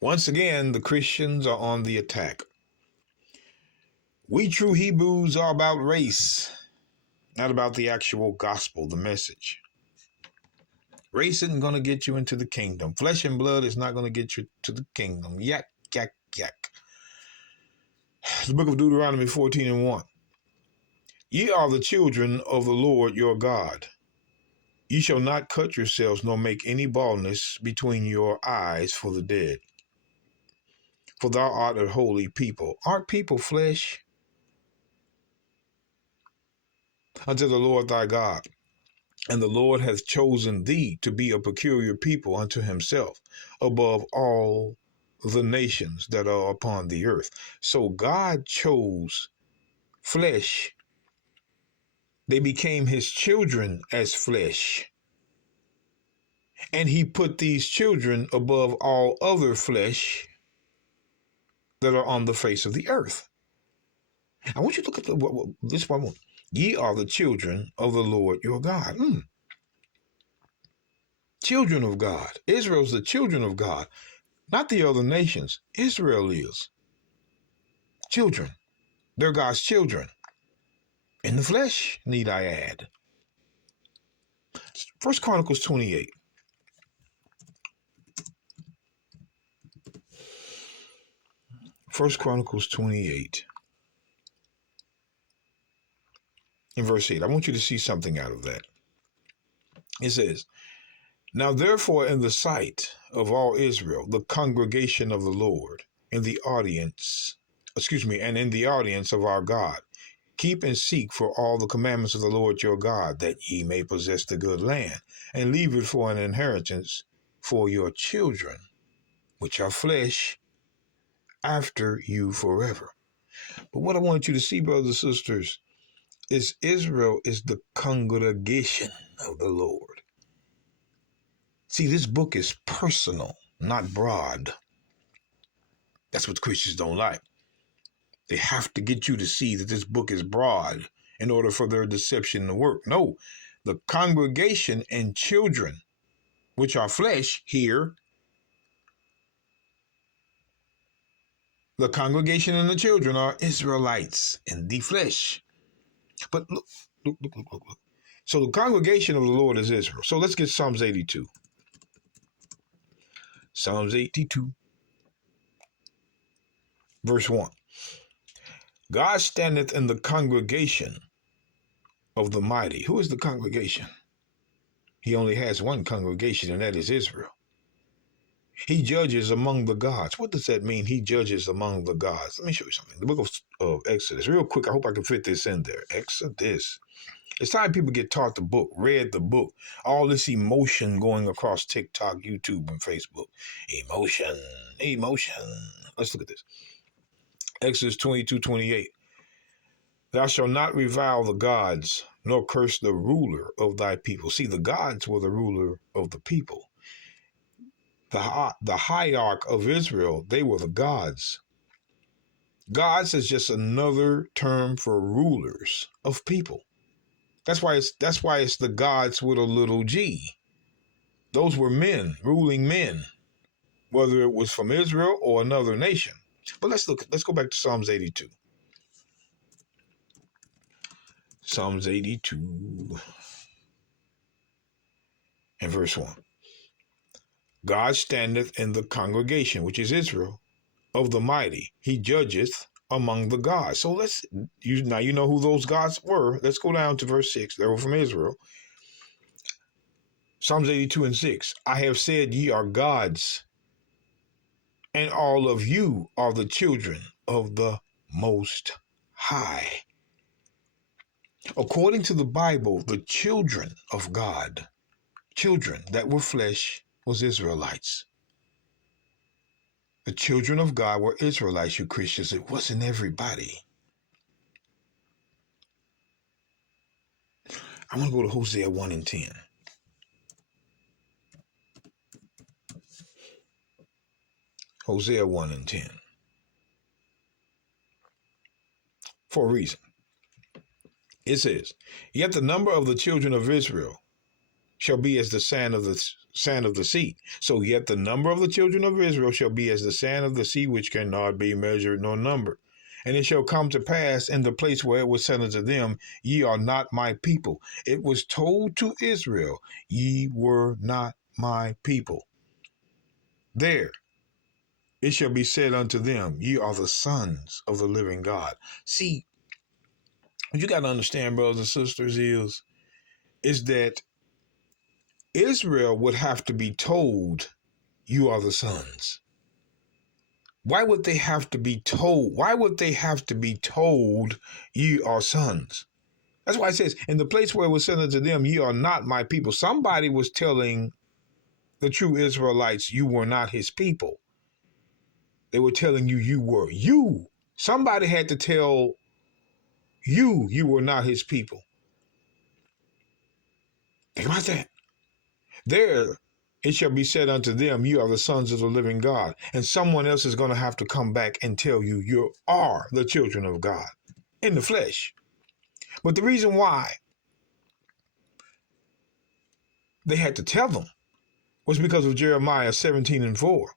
Once again, the Christians are on the attack. We true Hebrews are about race, not about the actual gospel, the message. Race isn't going to get you into the kingdom. Flesh and blood is not going to get you to the kingdom. Yak, yak, yak. The book of Deuteronomy 14:1. Ye are the children of the Lord your God. Ye shall not cut yourselves, nor make any baldness between your eyes for the dead. For thou art a holy people. Aren't people flesh? Unto the Lord thy God. And the Lord hath chosen thee to be a peculiar people unto himself, above all the nations that are upon the earth. So God chose flesh. They became his children as flesh. And he put these children above all other flesh that are on the face of the earth. I want you to look at this one. Ye are the children of the Lord your God. Children of God. Israel's the children of God, not the other nations. Israel is. Children. They're God's children. In the flesh, need I add. 1 Chronicles 28. First Chronicles 28. In verse 8. I want you to see something out of that. It says, Now therefore in the sight of all Israel, the congregation of the Lord, and in the audience of our God, keep and seek for all the commandments of the Lord your God, that ye may possess the good land, and leave it for an inheritance for your children, which are flesh, after you forever. But what I want you to see, brothers and sisters, is Israel is the congregation of the Lord. See, this book is personal, not broad. That's what Christians don't like. They have to get you to see that this book is broad in order for their deception to work. No, the congregation and children, which are flesh here, the congregation and the children are Israelites in the flesh. But look. So the congregation of the Lord is Israel. So let's get Psalms 82. Psalms 82, verse 1. God standeth in the congregation of the mighty. Who is the congregation? He only has one congregation, and that is Israel. He judges among the gods. What does that mean? He judges among the gods. Let me show you something. The book of Exodus. Real quick, I hope I can fit this in there. Exodus. It's time people get taught the book, read the book. All this emotion going across TikTok, YouTube, and Facebook. Emotion. Let's look at this. Exodus 22:28. Thou shalt not revile the gods, nor curse the ruler of thy people. See, the gods were the ruler of the people. The hierarch of Israel, they were the gods. Gods is just another term for rulers of people. That's why it's the gods with a little g. Those were men, ruling men, whether it was from Israel or another nation. But let's go back to Psalms 82. Psalms 82 and verse 1. God standeth in the congregation, which is Israel, of the mighty. He judgeth among the gods. So now you know who those gods were. Let's go down to verse 6. They were from Israel. Psalms 82 and 6. I have said ye are gods, and all of you are the children of the Most High. According to the Bible, the children of God, children that were flesh, was Israelites. The children of God were Israelites, you Christians. It wasn't everybody. I want to go to Hosea 1 and 10. Hosea 1 and 10. For a reason. It says, Yet the number of the children of Israel shall be as the sand of the sea. So yet the number of the children of Israel shall be as the sand of the sea, which cannot be measured nor numbered. And it shall come to pass in the place where it was said unto them, Ye are not my people. It was told to Israel, Ye were not my people. There it shall be said unto them, Ye are the sons of the living God. See, what you got to understand, brothers and sisters, is that Israel would have to be told, You are the sons. Why would they have to be told? Why would they have to be told, Ye are sons? That's why it says, in the place where it was said unto them, Ye are not my people. Somebody was telling the true Israelites, You were not his people. They were telling you, you were. You. Somebody had to tell you, you were not his people. Think about that. There it shall be said unto them, You are the sons of the living God. And someone else is going to have to come back and tell you, You are the children of God in the flesh. But the reason why they had to tell them was because of Jeremiah 17:4.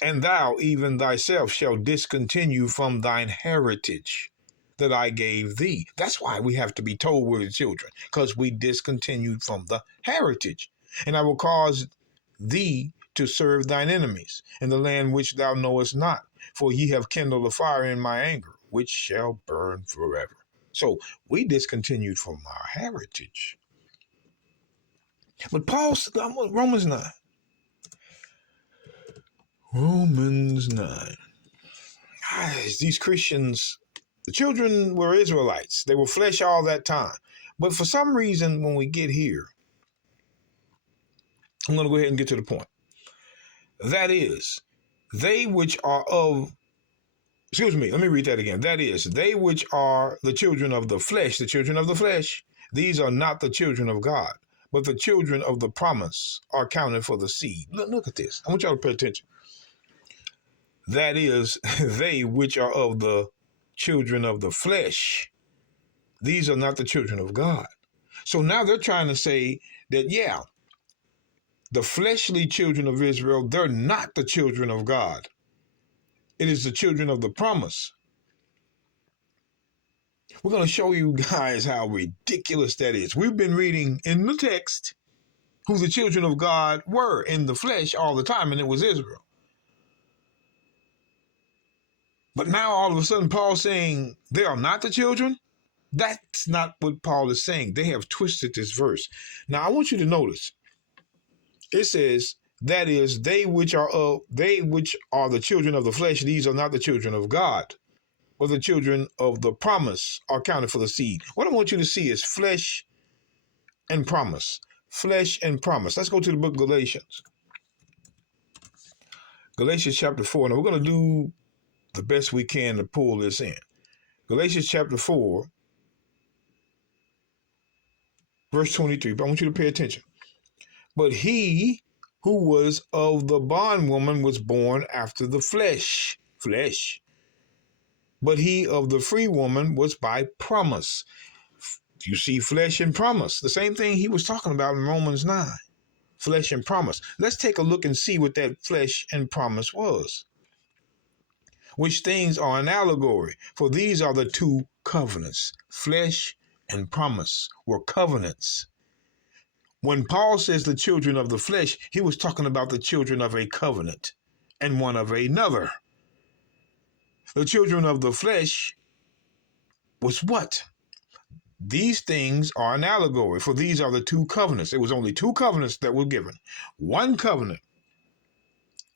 And thou, even thyself, shall discontinue from thine heritage that I gave thee. That's why we have to be told we're the children, because we discontinued from the heritage. And I will cause thee to serve thine enemies in the land which thou knowest not, for ye have kindled a fire in my anger, which shall burn forever. So we discontinued from our heritage. But Paul said, Romans 9. Romans 9. Guys, these Christians, the children were Israelites. They were flesh all that time. But for some reason, when we get here, I'm going to go ahead and get to the point. That is, they which are of, excuse me, let me read that again. That is, they which are the children of the flesh, these are not the children of God, but the children of the promise are counted for the seed. Look at this. I want y'all to pay attention. That is, they which are of the children of the flesh, these are not the children of God. So now they're trying to say that, yeah, the fleshly children of Israel, they're not the children of God. It is the children of the promise. We're going to show you guys how ridiculous that is. We've been reading in the text who the children of God were in the flesh all the time, and it was Israel. But now all of a sudden Paul's saying they are not the children. That's not what Paul is saying. They have twisted this verse. Now I want you to notice. It says, that is, they which are the children of the flesh, these are not the children of God, but the children of the promise are counted for the seed. What I want you to see is flesh and promise. Flesh and promise. Let's go to the book of Galatians. Galatians chapter 4. Now we're going to do the best we can to pull this in. Galatians chapter 4, verse 23. But I want you to pay attention. But he who was of the bondwoman was born after the flesh. But he of the free woman was by promise. You see flesh and promise. The same thing he was talking about in Romans 9. Flesh and promise. Let's take a look and see what that flesh and promise was. Which things are an allegory, for these are the two covenants. Flesh and promise were covenants. When Paul says the children of the flesh, he was talking about the children of a covenant and one of another. The children of the flesh was what? These things are an allegory, for these are the two covenants. It was only two covenants that were given. One covenant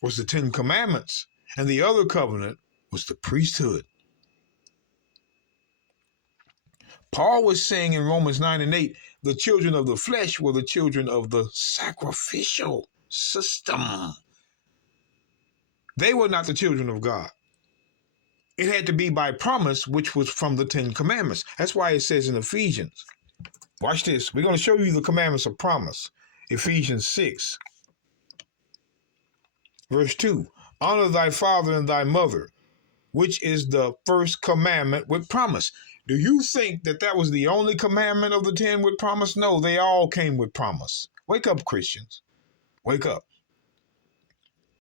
was the 10 Commandments, and the other covenant was the priesthood. Paul was saying in Romans 9 and 8, the children of the flesh were the children of the sacrificial system. They were not the children of God. It had to be by promise, which was from the 10 Commandments. That's why it says in Ephesians, watch this. We're going to show you the commandments of promise. Ephesians 6, verse 2. Honor thy father and thy mother, which is the first commandment with promise. Do you think that that was the only commandment of the 10 with promise? No, they all came with promise. Wake up, Christians. Wake up.